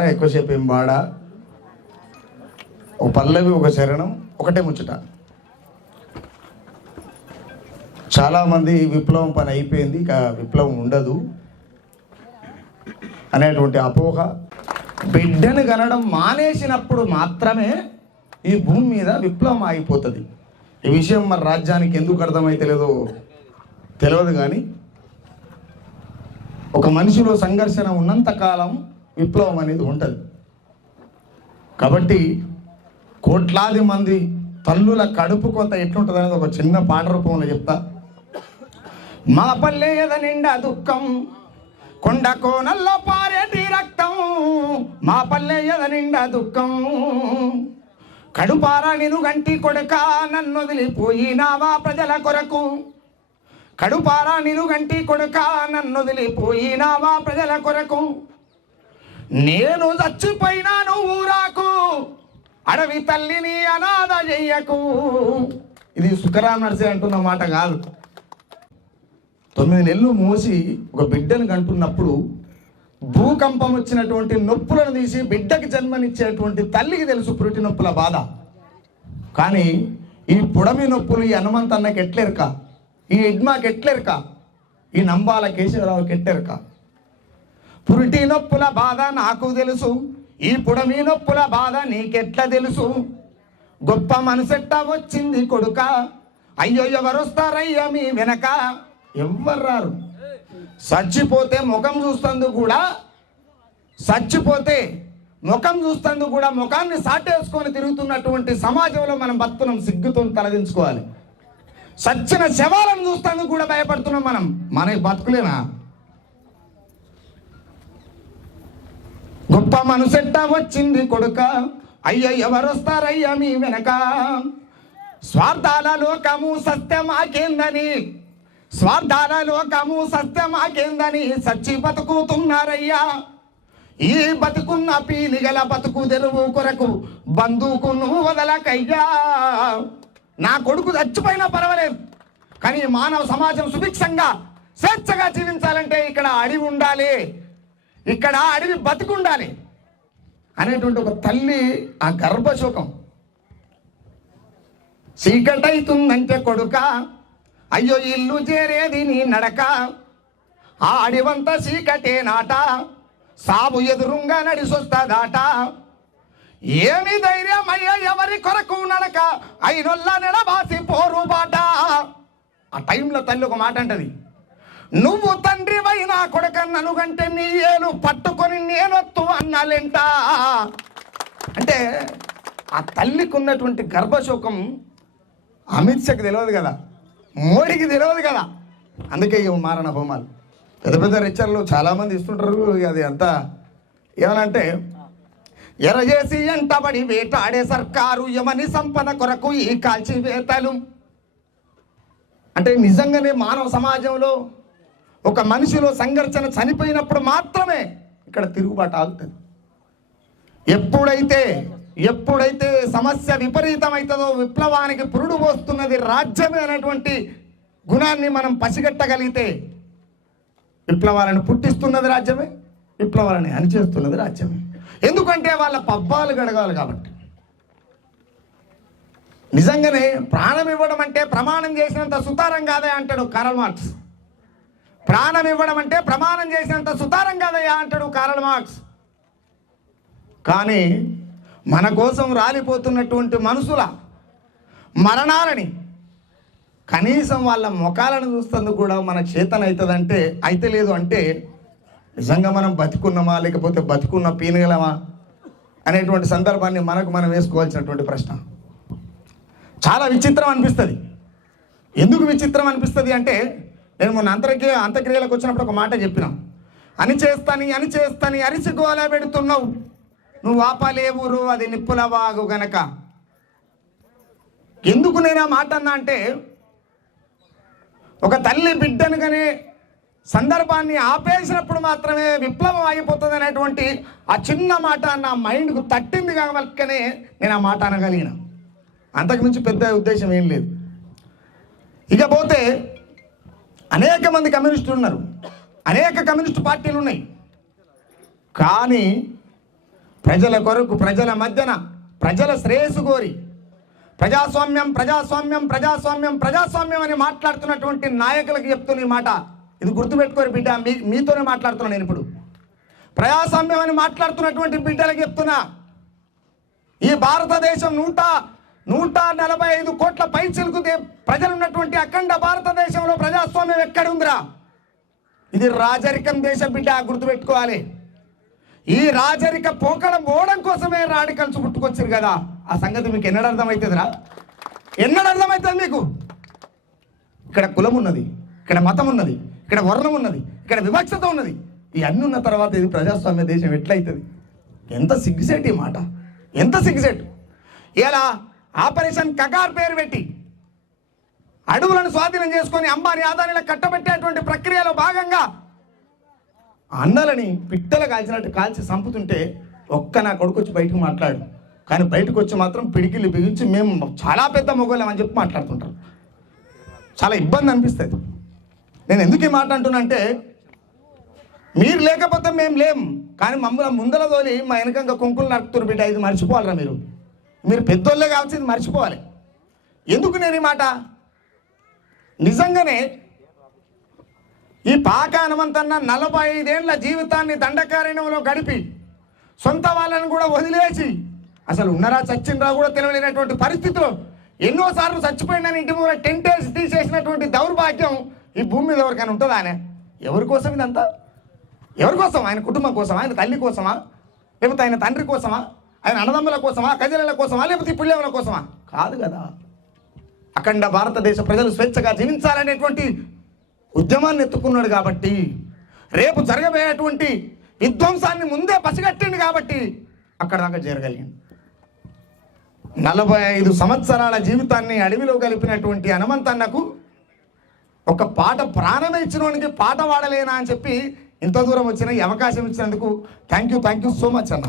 ఎక్కువసేపు ఏం వాడా ఒక పల్లవి ఒక శరణం ఒకటే ముచ్చట. చాలామంది విప్లవం పని అయిపోయింది, ఇక విప్లవం ఉండదు అనేటువంటి అపోహ. బిడ్డను కనడం మానేసినప్పుడు మాత్రమే ఈ భూమి మీద విప్లవం ఆగిపోతుంది. ఈ విషయం మరి రాజ్యానికి ఎందుకు అర్థమైతే లేదో తెలియదు, కానీ ఒక మనిషిలో సంఘర్షణ ఉన్నంతకాలం విప్లవం అనేది ఉంటుంది. కాబట్టి కోట్లాది మంది తల్లుల కడుపు కొత్త ఎట్లుంటుంది అనేది ఒక చిన్న పాట రూపంలో చెప్తా. మా పల్లె ఎద నిండా దుఃఖం, కొండ కోనల్లో పారేటి రక్తం. మా పల్లె ఎద నిండా దుఃఖం, కడుపారా నిను గంటి కొడుక నన్ను వదిలిపోయినావా ప్రజల కొరకు. కడుపారా నిను గంటి కొడుక నన్ను వదిలిపోయినావా ప్రజల కొరకు. నేను చచ్చిపోయినా నువ్వు రాకు, అడవి తల్లిని అనాథ చెయ్యకు. ఇది సుఖరాం నర్సే అంటున్న మాట కాదు. 9 నెలలు మోసి ఒక బిడ్డను కంటున్నప్పుడు భూకంపం వచ్చినటువంటి నొప్పులను తీసి బిడ్డకి జన్మనిచ్చేటువంటి తల్లికి తెలుసు పురిటి నొప్పుల బాధ. కానీ ఈ పుడమి నొప్పులు ఈ హనుమంతన్నకి ఎట్లేరుక, ఈ ఇడ్మాకి ఎట్లేరుక, ఈ నంబాల కేశవరావుకి ఎట్లేరుక. పురిటి నొప్పుల బాధ నాకు తెలుసు, ఈ పుడమి నొప్పుల బాధ నీకెట్లా తెలుసు. గొప్ప మనసెట్ట వచ్చింది కొడుక, అయ్యో ఎవరొస్తారయ్యా మీ వెనక. ఎవ్వరు రారు. చచ్చిపోతే ముఖం చూస్తందుకు కూడా, చచ్చిపోతే ముఖం చూస్తందుకు కూడా ముఖాన్ని సాటేసుకొని తిరుగుతున్నటువంటి సమాజంలో మనం బతుకున్నాం. సిగ్గుతో తలదించుకోవాలి. చచ్చిన శవాలను చూస్తందుకు కూడా భయపడుతున్నాం మనం. మనకి బతుకులేనా? గొప్ప మనసెట్ట వచ్చింది కొడుక, అయ్యో ఎవరొస్తారయ్యా మీ వెనక. స్వార్థాల లోకము సత్యమాకేందని, స్వార్థాల లోకము సత్యమాకేందని సచ్చి బతుకుతున్నారయ్యా. ఈ బతుకున్న పీలిగల బతుకు తెరువు కొరకు బంధువుకును వదలకయ్యా. నా కొడుకు చచ్చిపోయినా పర్వాలేదు, కానీ మానవ సమాజం సుభిక్షంగా స్వేచ్ఛగా జీవించాలంటే ఇక్కడ అడవి ఉండాలి, ఇక్కడ అడవి బతుకుండాలి అనేటువంటి ఒక తల్లి ఆ గర్భశోకం. చీకటైతుందంటే కొడుక, అయ్యో ఇల్లు చేరేది నీ నడక. ఆ అడివంతా చీకటే నాట, సాబు ఎదురుంగా నడిసొస్తాదాట. ఏమి ధైర్యం అయ్యా ఎవరి కొరకు నడక, అయినొల్ల నెడబాసి పోరు బాట. ఆ టైంలో తల్లి ఒక మాట అంటది, నువ్వు తండ్రివై నా కొడుక ననుగంటే నీ ఏలు పట్టుకొని నేనొత్తు అన్నాలేంట. అంటే ఆ తల్లికి ఉన్నటువంటి గర్భశోకం అమిత్ షాకి తెలియదు కదా, మోడీకి తెలియదు కదా. అందుకే ఇవి మారణ హోమాలు పెద్ద పెద్ద రిచర్లు చాలామంది ఇస్తుంటారు. అది అంతా ఏమనంటే, ఎరజేసి ఎంటబడి వేటాడే సర్కారు యమని సంపద కొరకు ఈ కాల్చివేతలు. అంటే నిజంగానే మానవ సమాజంలో ఒక మనిషిలో సంఘర్షణ చనిపోయినప్పుడు మాత్రమే ఇక్కడ తిరుగుబాటు ఆగుతుంది. ఎప్పుడైతే సమస్య విపరీతమవుతుందో, విప్లవానికి పురుడు పోస్తున్నది రాజ్యమే అనేటువంటి గుణాన్ని మనం పసిగట్టగలిగితే, విప్లవాలను పుట్టిస్తున్నది రాజ్యమే, విప్లవాలని అణిచేస్తున్నది రాజ్యమే. ఎందుకంటే వాళ్ళ పబ్బాలు గడగాలి కాబట్టి. నిజంగానే ప్రాణం ఇవ్వడం అంటే ప్రమాణం చేసినంత సుతారం కాదే అంటాడు కార్ల్ మార్క్స్. ప్రాణం ఇవ్వడం అంటే ప్రమాణం చేసినంత సుతారం కాదయ్యా అంటాడు కార్ల్ మార్క్స్. కానీ మన కోసం రాలిపోతున్నటువంటి మనుషుల మరణాలని కనీసం వాళ్ళ ముఖాలను చూస్తేందుకు కూడా మన చేతన అవుతుందంటే అయితే లేదు అంటే నిజంగా మనం బతికున్నామా లేకపోతే బతికున్న పీనగలమా అనేటువంటి సందర్భాన్ని మనకు మనం వేసుకోవాల్సినటువంటి ప్రశ్న. చాలా విచిత్రం అనిపిస్తుంది. ఎందుకు విచిత్రం అనిపిస్తుంది అంటే, నేను మొన్న అంత్యక్రియలకు వచ్చినప్పుడు ఒక మాట చెప్పినా, అని చేస్తాని అరిసిగోల పెడుతున్నావు, నువ్వు ఆపాలే ఊరు అది నిప్పుల వాగు గనక. ఎందుకు నేను ఆ మాట అన్నా అంటే, ఒక తల్లి బిడ్డను కానీ సందర్భాన్ని ఆపేసినప్పుడు మాత్రమే విప్లవం ఆగిపోతుంది అనేటువంటి ఆ చిన్న మాట నా మైండ్కు తట్టింది కాబట్టినే నేను ఆ మాట అనగలిగిన. అంతకుమించి పెద్ద ఉద్దేశం ఏం లేదు. ఇకపోతే అనేక మంది కమ్యూనిస్టులు ఉన్నారు, అనేక కమ్యూనిస్టు పార్టీలు ఉన్నాయి. కానీ ప్రజల కొరకు, ప్రజల మధ్యన, ప్రజల శ్రేయస్సు కోరి ప్రజాస్వామ్యం ప్రజాస్వామ్యం ప్రజాస్వామ్యం ప్రజాస్వామ్యం అని మాట్లాడుతున్నటువంటి నాయకులకు చెప్తున్న ఈ మాట, ఇది గుర్తుపెట్టుకోరు బిడ్డ. మీతోనే మాట్లాడుతున్నాను నేను ఇప్పుడు. ప్రజాస్వామ్యం అని మాట్లాడుతున్నటువంటి బిడ్డలకు చెప్తున్నా, ఈ భారతదేశం 145 కోట్ల పైచిలకు ప్రజలు ఉన్నటువంటి అఖండ భారతదేశంలో ప్రజాస్వామ్యం ఎక్కడుందిరా? ఇది రాజరికం దేశం బిడ్డ, గుర్తుపెట్టుకోవాలి. ఈ రాజరిక పోకడం పోవడం కోసమే రాడికల్స్ పుట్టుకొచ్చారు కదా. ఆ సంగతి మీకు ఎన్నడ అర్థమవుతుందిరా? ఎన్నడ అర్థమవుతుంది మీకు? ఇక్కడ కులం ఉన్నది, ఇక్కడ మతం ఉన్నది, ఇక్కడ వర్ణం ఉన్నది, ఇక్కడ వివక్షత ఉన్నది. ఇవన్నీ ఉన్న తర్వాత ఇది ప్రజాస్వామ్య దేశం ఎట్లయితుంది? ఎంత సిగ్గుసేట్ ఈ మాట, ఎంత సిగ్గుసేట్. ఇలా ఆపరేషన్ కగార్ పేరు పెట్టి అడవులను స్వాధీనం చేసుకొని అంబానీ ఆదానీలకు కట్టబెట్టేటువంటి ప్రక్రియలో భాగంగా అన్నలని పిట్టలు కాల్చినట్టు కాల్చి చంపుతుంటే ఒక్క నా కొడుకు వచ్చి బయటకు మాట్లాడు. కానీ బయటకు వచ్చి మాత్రం పిడికిలు బిగించి మేము చాలా పెద్ద మొగోళ్ళం అని చెప్పి మాట్లాడుతుంటారు. చాలా ఇబ్బంది అనిపిస్తుంది. నేను ఎందుకు ఈ మాట అంటున్నానంటే, మీరు లేకపోతే మేము లేం, కానీ మమ్మల్ని ముందల తోలి మా వెనకంగా కుంకులు నడుపుతున్నారు బిడ్డ. ఇది మర్చిపోవాలరా మీరు. మీరు పెద్దోళ్ళే కావచ్చు, ఇది మర్చిపోవాలి. ఎందుకు నేను ఈ మాట? నిజంగానే ఈ పాక హనుమంతన్న 45 ఏళ్ల జీవితాన్ని దండకారణ్యంలో గడిపి సొంత వాళ్ళని కూడా వదిలేసి, అసలు ఉన్నారా చచ్చిండ్రా కూడా తెలియలేనటువంటి పరిస్థితిలో ఎన్నోసార్లు చచ్చిపోయిందని ఇంటి ముందు టెంట్ వేసి తీసేసినటువంటి దౌర్భాగ్యం ఈ భూమి మీద ఎవరికైనా ఉంటుందా? ఆయన ఎవరి కోసం ఇదంతా? ఎవరి కోసం? ఆయన కుటుంబం కోసమా? ఆయన తల్లి కోసమా? లేకపోతే ఆయన తండ్రి కోసమా? ఆయన అన్నదమ్ముల కోసమా? కజల కోసమా? లేకపోతే పిల్లల కోసమా? కాదు కదా. అఖండ భారతదేశ ప్రజలు స్వేచ్ఛగా జీవించాలనేటువంటి ఉద్యమాన్ని ఎత్తుకున్నాడు కాబట్టి, రేపు జరగబోయేటువంటి విధ్వంసాన్ని ముందే పసిగట్టింది కాబట్టి అక్కడ దాకా జరగలిగింది. 45 సంవత్సరాల జీవితాన్ని అడవిలో కలిపినటువంటి హనుమంతన్నకు ఒక పాట, ప్రాణమే ఇచ్చినోనికి పాట పాడలేనా అని చెప్పి ఇంత దూరం వచ్చిన ఈ అవకాశం ఇచ్చినందుకు థ్యాంక్ యూ సో మచ్ అన్న.